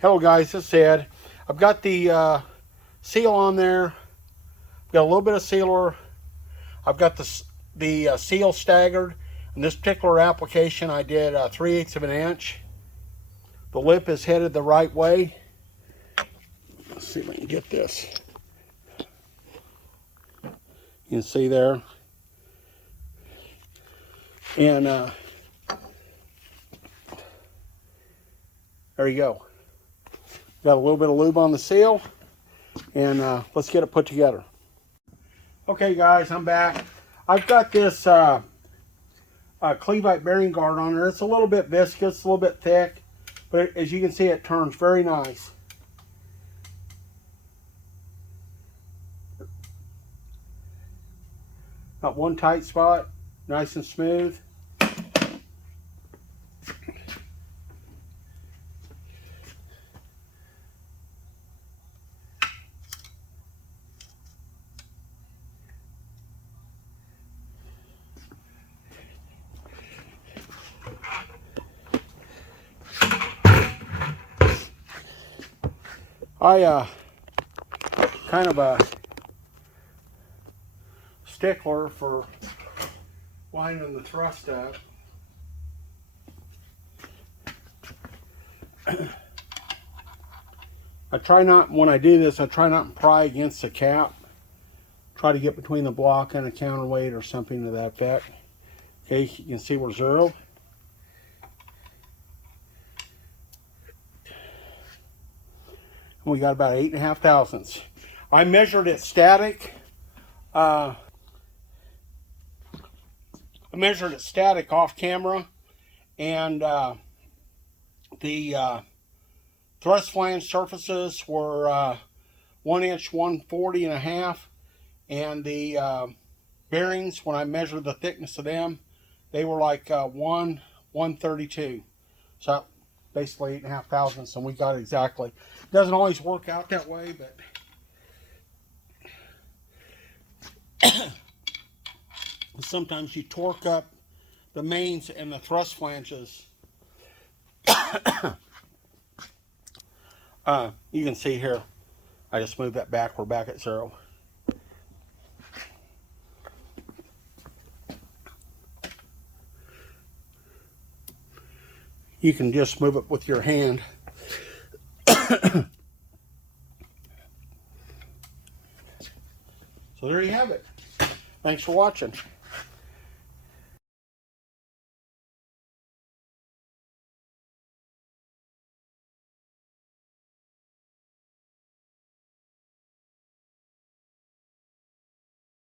Hello guys, this is Ed. I've got the seal on there. I've got a little bit of sealer. I've got the seal staggered. In this particular application I did 3/8 of an inch. The lip is headed the right way. Let's see if I can get this. You can see there. And there you go. Got a little bit of lube on the seal, and let's get it put together. Okay guys, I'm back. I've got this Cleveite bearing guard on there. It's a little bit viscous, a little bit thick, but as you can see, it turns very nice. Got one tight spot, nice and smooth. I kind of a stickler for lining the thrust up. I try not, when I do this, I try not to pry against the cap. Try to get between the block and a counterweight or something to that effect. Okay, you can see we're zeroed. We got about 8.5 thousandths. I measured it static. I measured it static off camera, and the thrust flange surfaces were 1 inch 140.5, and the bearings, when I measured the thickness of them, they were like 132. So basically 8.5 thousandths, and we got it exactly. Doesn't always work out that way, but sometimes you torque up the mains and the thrust flanges. You can see here, I just moved that back. We're back at zero. You can just move it with your hand. So there you have it. Thanks for watching.